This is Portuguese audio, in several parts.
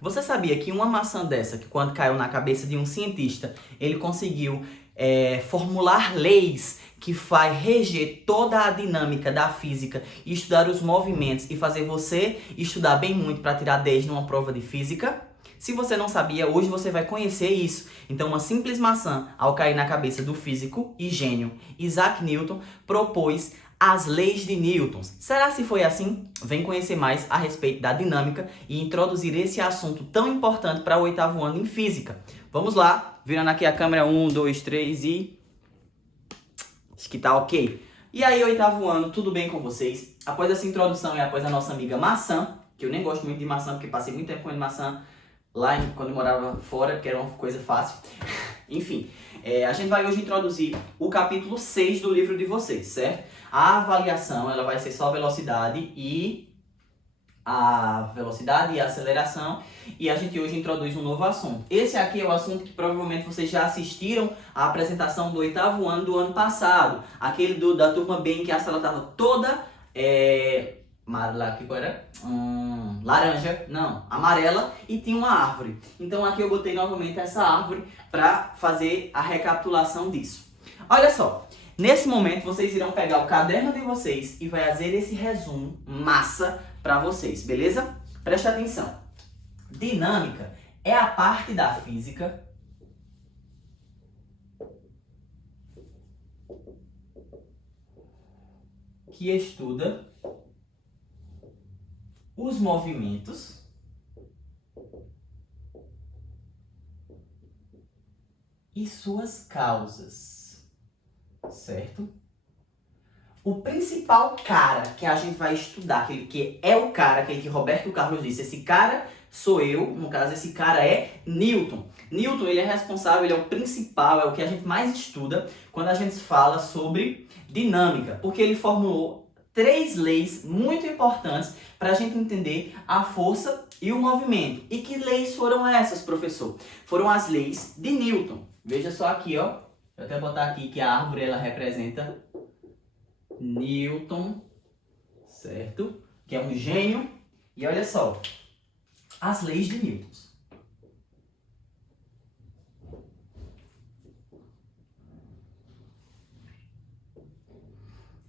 Você sabia que uma maçã dessa, que quando caiu na cabeça de um cientista, ele conseguiu formular leis que vai reger toda a dinâmica da física e estudar os movimentos e fazer você estudar bem muito para tirar 10 numa prova de física? Se você não sabia, hoje você vai conhecer isso. Então, uma simples maçã, ao cair na cabeça do físico e gênio Isaac Newton, propôs as leis de Newton. Será se foi assim? Vem conhecer mais a respeito da dinâmica e introduzir esse assunto tão importante para o 8º ano em física. Vamos lá, virando aqui a câmera 1, 2, 3 e... acho que tá ok. E aí, 8º ano, tudo bem com vocês? Após essa introdução e após a nossa amiga maçã, que eu nem gosto muito de maçã, porque passei muito tempo com maçã lá quando eu morava fora, porque era uma coisa fácil. Enfim, a gente vai hoje introduzir o capítulo 6 do livro de vocês, certo? A avaliação, ela vai ser só velocidade e a aceleração, e a gente hoje introduz um novo assunto. Esse aqui é o assunto que provavelmente vocês já assistiram à apresentação do 8º ano do ano passado, aquele da turma B em que a sala estava toda laranja, não, amarela, e tinha uma árvore. Então aqui eu botei novamente essa árvore para fazer a recapitulação disso. Olha só, nesse momento vocês irão pegar o caderno de vocês e vai fazer esse resumo massa para vocês, beleza? Preste atenção. Dinâmica é a parte da física que estuda os movimentos e suas causas, certo? O principal cara que a gente vai estudar, aquele que é o cara, aquele que Roberto Carlos disse, esse cara sou eu, no caso esse cara é Newton. Newton, ele é responsável, ele é o principal, é o que a gente mais estuda quando a gente fala sobre dinâmica, porque ele formulou 3 leis muito importantes para a gente entender a força e o movimento. E que leis foram essas, professor? Foram as leis de Newton. Veja só aqui, ó. Vou até botar aqui que a árvore ela representa Newton, certo? Que é um gênio. E olha só, as leis de Newton.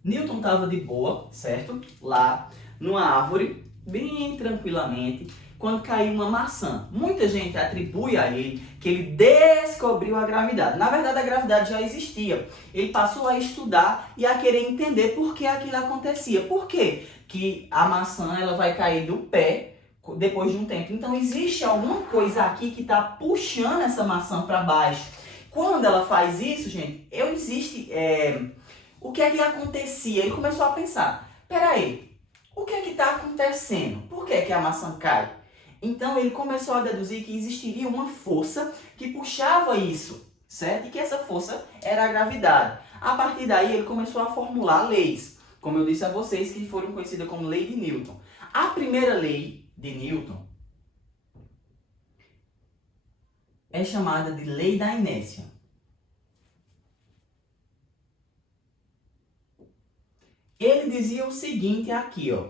Newton estava de boa, certo? Lá numa árvore, bem tranquilamente, quando caiu uma maçã. Muita gente atribui a ele que ele descobriu a gravidade. Na verdade, a gravidade já existia. Ele passou a estudar e a querer entender por que aquilo acontecia. Por quê? Que a maçã ela vai cair do pé depois de um tempo. Então, existe alguma coisa aqui que está puxando essa maçã para baixo. Quando ela faz isso, gente, o que é que acontecia? Ele começou a pensar, peraí, o que é que está acontecendo? Por que é que a maçã cai? Então ele começou a deduzir que existiria uma força que puxava isso, certo? E que essa força era a gravidade. A partir daí ele começou a formular leis, como eu disse a vocês, que foram conhecidas como lei de Newton. A primeira lei de Newton é chamada de lei da inércia. Ele dizia o seguinte aqui, ó,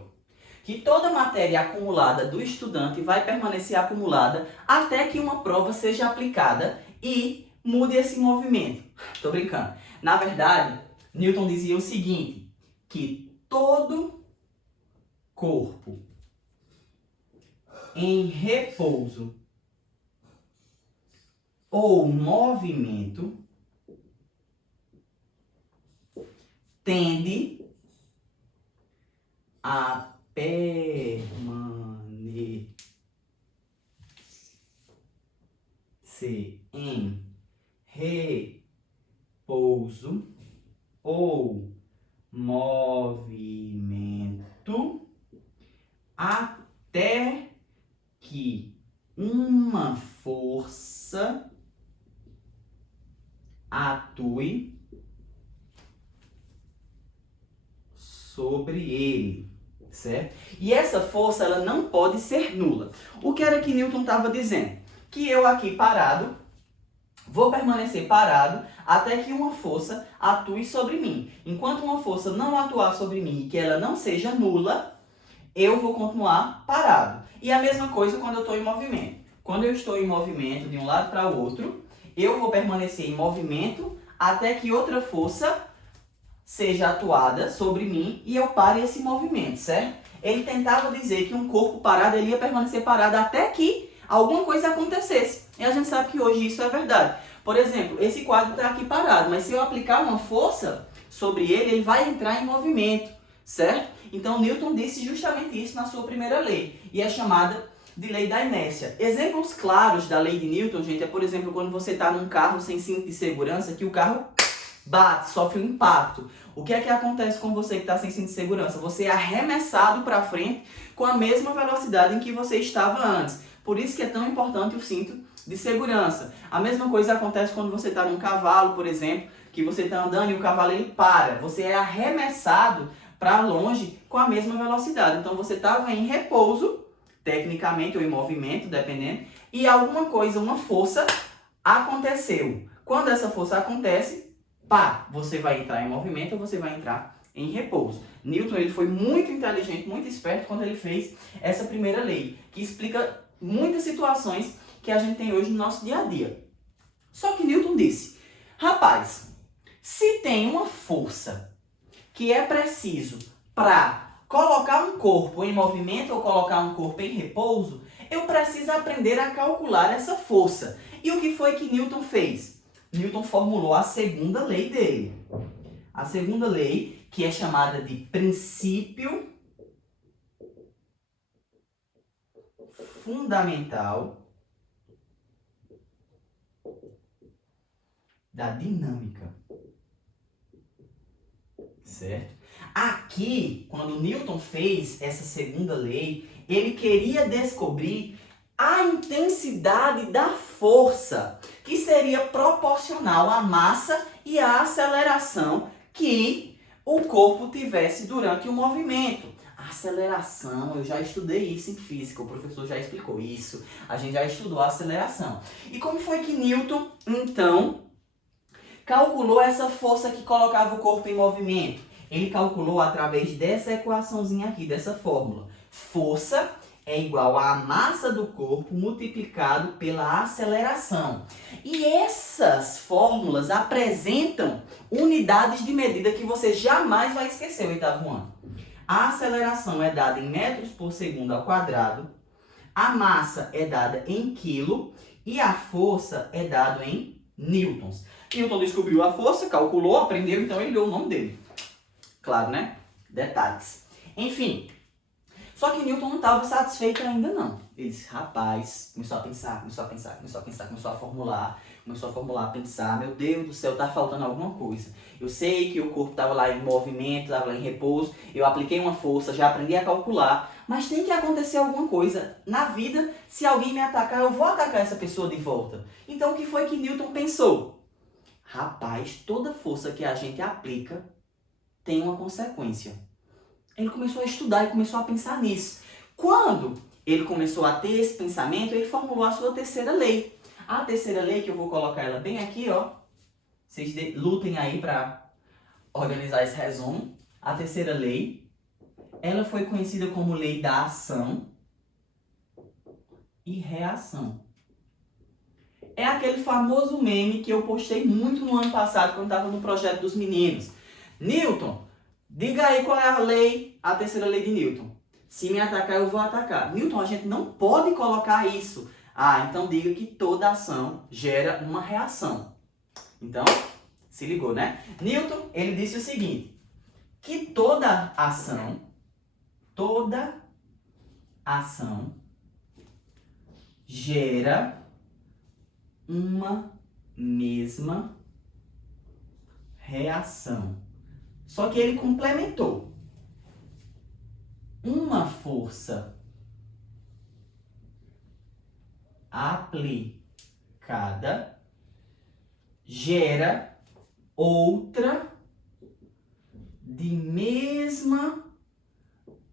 que toda matéria acumulada do estudante vai permanecer acumulada até que uma prova seja aplicada e mude esse movimento. Tô brincando. Na verdade, Newton dizia o seguinte, que todo corpo em repouso ou movimento tende a permanecer em repouso ou movimento até que uma força atue sobre ele, certo? E essa força ela não pode ser nula. O que era que Newton estava dizendo? Que eu aqui parado, vou permanecer parado até que uma força atue sobre mim. Enquanto uma força não atuar sobre mim e que ela não seja nula, eu vou continuar parado. E a mesma coisa quando eu estou em movimento. Quando eu estou em movimento de um lado para o outro, eu vou permanecer em movimento até que outra força seja atuada sobre mim e eu pare esse movimento, certo? Ele tentava dizer que um corpo parado, ele ia permanecer parado até que alguma coisa acontecesse. E a gente sabe que hoje isso é verdade. Por exemplo, esse quadro está aqui parado, mas se eu aplicar uma força sobre ele, ele vai entrar em movimento, certo? Então Newton disse justamente isso na sua primeira lei, e é chamada de lei da inércia. Exemplos claros da lei de Newton, gente, é por exemplo quando você está num carro sem cinto de segurança, que o carro bate, sofre um impacto. O que é que acontece com você que está sem cinto de segurança? Você é arremessado para frente com a mesma velocidade em que você estava antes. Por isso que é tão importante o cinto de segurança. A mesma coisa acontece quando você está num cavalo, por exemplo, que você está andando e o cavalo ele para. Você é arremessado para longe com a mesma velocidade. Então você estava em repouso, tecnicamente, ou em movimento, dependendo, e alguma coisa, uma força, aconteceu. Quando essa força acontece, pá, você vai entrar em movimento ou você vai entrar em repouso. Newton ele foi muito inteligente, muito esperto quando ele fez essa primeira lei, que explica muitas situações que a gente tem hoje no nosso dia a dia. Só que Newton disse, rapaz, se tem uma força que é preciso para colocar um corpo em movimento ou colocar um corpo em repouso, eu preciso aprender a calcular essa força. E o que foi que Newton fez? Newton formulou a segunda lei dele. A segunda lei, que é chamada de princípio fundamental da dinâmica. Certo? Aqui, quando Newton fez essa segunda lei, ele queria descobrir a intensidade da força, que seria proporcional à massa e à aceleração que o corpo tivesse durante o movimento. A aceleração, eu já estudei isso em física, o professor já explicou isso, a gente já estudou a aceleração. E como foi que Newton, então, calculou essa força que colocava o corpo em movimento? Ele calculou através dessa equaçãozinha aqui, dessa fórmula. Força é igual à massa do corpo multiplicado pela aceleração. E essas fórmulas apresentam unidades de medida que você jamais vai esquecer o oitavo ano. A aceleração é dada em metros por segundo ao quadrado, a massa é dada em quilo e a força é dada em newtons. Newton descobriu a força, calculou, aprendeu, então ele deu o nome dele. Claro, né? Detalhes. Enfim, só que Newton não estava satisfeito ainda não. Ele disse, rapaz, começou a pensar, começou a formular, pensar, meu Deus do céu, tá faltando alguma coisa. Eu sei que o corpo estava lá em movimento, estava lá em repouso, eu apliquei uma força, já aprendi a calcular, mas tem que acontecer alguma coisa na vida, se alguém me atacar, eu vou atacar essa pessoa de volta. Então o que foi que Newton pensou? Rapaz, toda força que a gente aplica tem uma consequência. Ele começou a estudar e começou a pensar nisso. Quando ele começou a ter esse pensamento, ele formulou a sua terceira lei. A terceira lei, que eu vou colocar ela bem aqui, ó. Vocês lutem aí para organizar esse resumo. A terceira lei, ela foi conhecida como lei da ação e reação. É aquele famoso meme que eu postei muito no ano passado, quando estava no projeto dos meninos. Newton, diga aí qual é a lei, a terceira lei de Newton. Se me atacar, eu vou atacar. Newton, a gente não pode colocar isso. Ah, então diga que toda ação gera uma reação. Então, se ligou, né? Newton, ele disse o seguinte, que toda ação gera uma mesma reação. Só que ele complementou. Uma força aplicada gera outra de mesma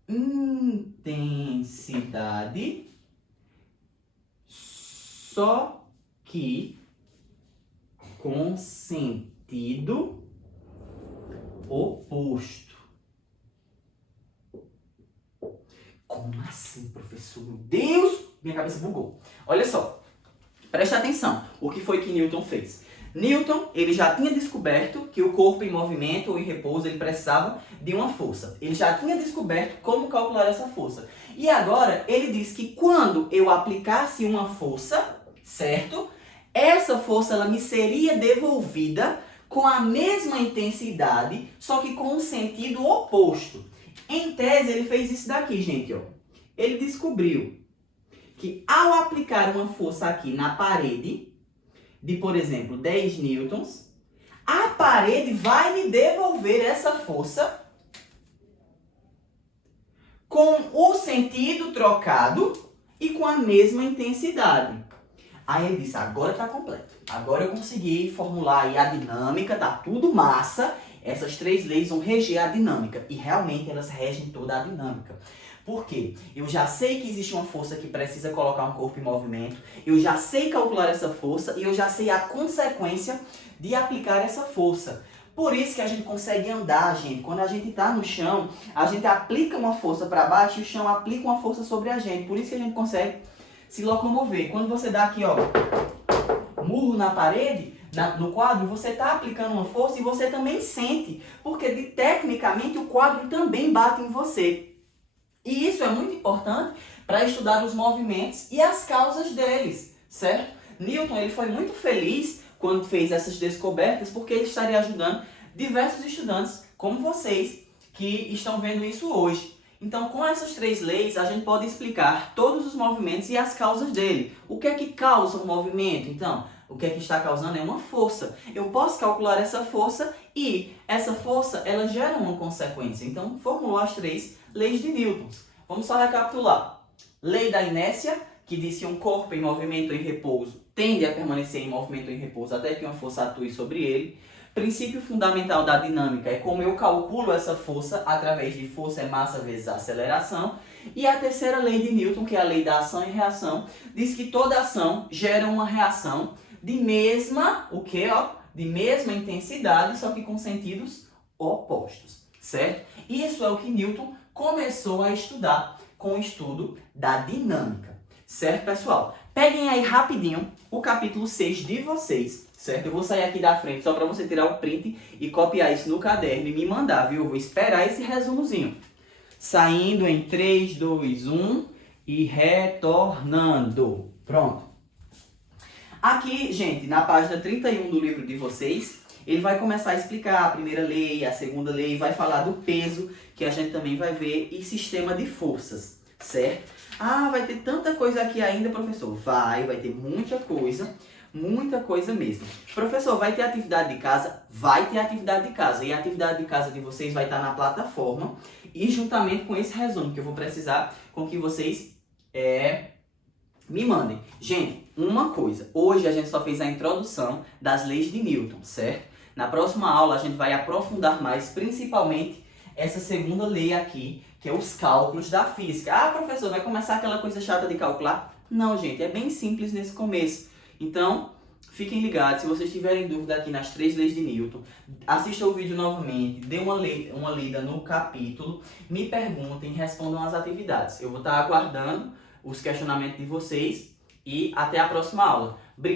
intensidade, só que com sentido oposto. Como assim, professor? Meu Deus! Minha cabeça bugou. Olha só, preste atenção. O que foi que Newton fez? Newton, ele já tinha descoberto que o corpo em movimento ou em repouso, ele precisava de uma força. Ele já tinha descoberto como calcular essa força. E agora, ele diz que quando eu aplicasse uma força, certo? Essa força, ela me seria devolvida com a mesma intensidade, só que com um sentido oposto. Em tese, ele fez isso daqui, gente, ó. Ele descobriu que ao aplicar uma força aqui na parede, de, por exemplo, 10 newtons, a parede vai me devolver essa força com o sentido trocado e com a mesma intensidade. Aí ele disse, agora está completo. Agora eu consegui formular aí a dinâmica, tá tudo massa. Essas 3 leis vão reger a dinâmica. E realmente elas regem toda a dinâmica. Por quê? Eu já sei que existe uma força que precisa colocar um corpo em movimento, eu já sei calcular essa força e eu já sei a consequência de aplicar essa força. Por isso que a gente consegue andar, gente. Quando a gente está no chão, a gente aplica uma força para baixo e o chão aplica uma força sobre a gente. Por isso que a gente consegue se locomover. Quando você dá aqui, ó, murro na parede, no quadro, você está aplicando uma força e você também sente. Porque tecnicamente o quadro também bate em você. E isso é muito importante para estudar os movimentos e as causas deles, certo? Newton, ele foi muito feliz quando fez essas descobertas, porque ele estaria ajudando diversos estudantes como vocês que estão vendo isso hoje. Então, com essas 3 leis, a gente pode explicar todos os movimentos e as causas dele. O que é que causa o movimento? Então, o que é que está causando é uma força. Eu posso calcular essa força e essa força, ela gera uma consequência. Então, formulou as 3 leis de Newton. Vamos só recapitular. Lei da inércia, que diz que um corpo em movimento ou em repouso tende a permanecer em movimento ou em repouso até que uma força atue sobre ele. Princípio fundamental da dinâmica é como eu calculo essa força através de força é massa vezes aceleração. E a terceira lei de Newton, que é a lei da ação e reação, diz que toda ação gera uma reação de mesma, o quê, ó? De mesma intensidade, só que com sentidos opostos, certo? Isso é o que Newton começou a estudar com o estudo da dinâmica, certo, pessoal? Peguem aí rapidinho o capítulo 6 de vocês, certo? Eu vou sair aqui da frente só para você tirar o print e copiar isso no caderno e me mandar, viu? Eu vou esperar esse resumozinho. Saindo em 3, 2, 1 e retornando. Pronto. Aqui, gente, na página 31 do livro de vocês, ele vai começar a explicar a primeira lei, a segunda lei, vai falar do peso, que a gente também vai ver, e sistema de forças, certo? Ah, vai ter tanta coisa aqui ainda, professor. Vai ter muita coisa mesmo. Professor, vai ter atividade de casa? Vai ter atividade de casa. E a atividade de casa de vocês vai estar na plataforma e juntamente com esse resumo que eu vou precisar com que vocês me mandem. Gente, uma coisa. Hoje a gente só fez a introdução das leis de Newton, certo? Na próxima aula a gente vai aprofundar mais, principalmente essa segunda lei aqui, que é os cálculos da física. Ah, professor, vai começar aquela coisa chata de calcular? Não, gente, é bem simples nesse começo. Então, fiquem ligados. Se vocês tiverem dúvida aqui nas 3 leis de Newton, assistam o vídeo novamente, dê uma lida no capítulo, me perguntem, respondam as atividades. Eu vou estar aguardando os questionamentos de vocês e até a próxima aula.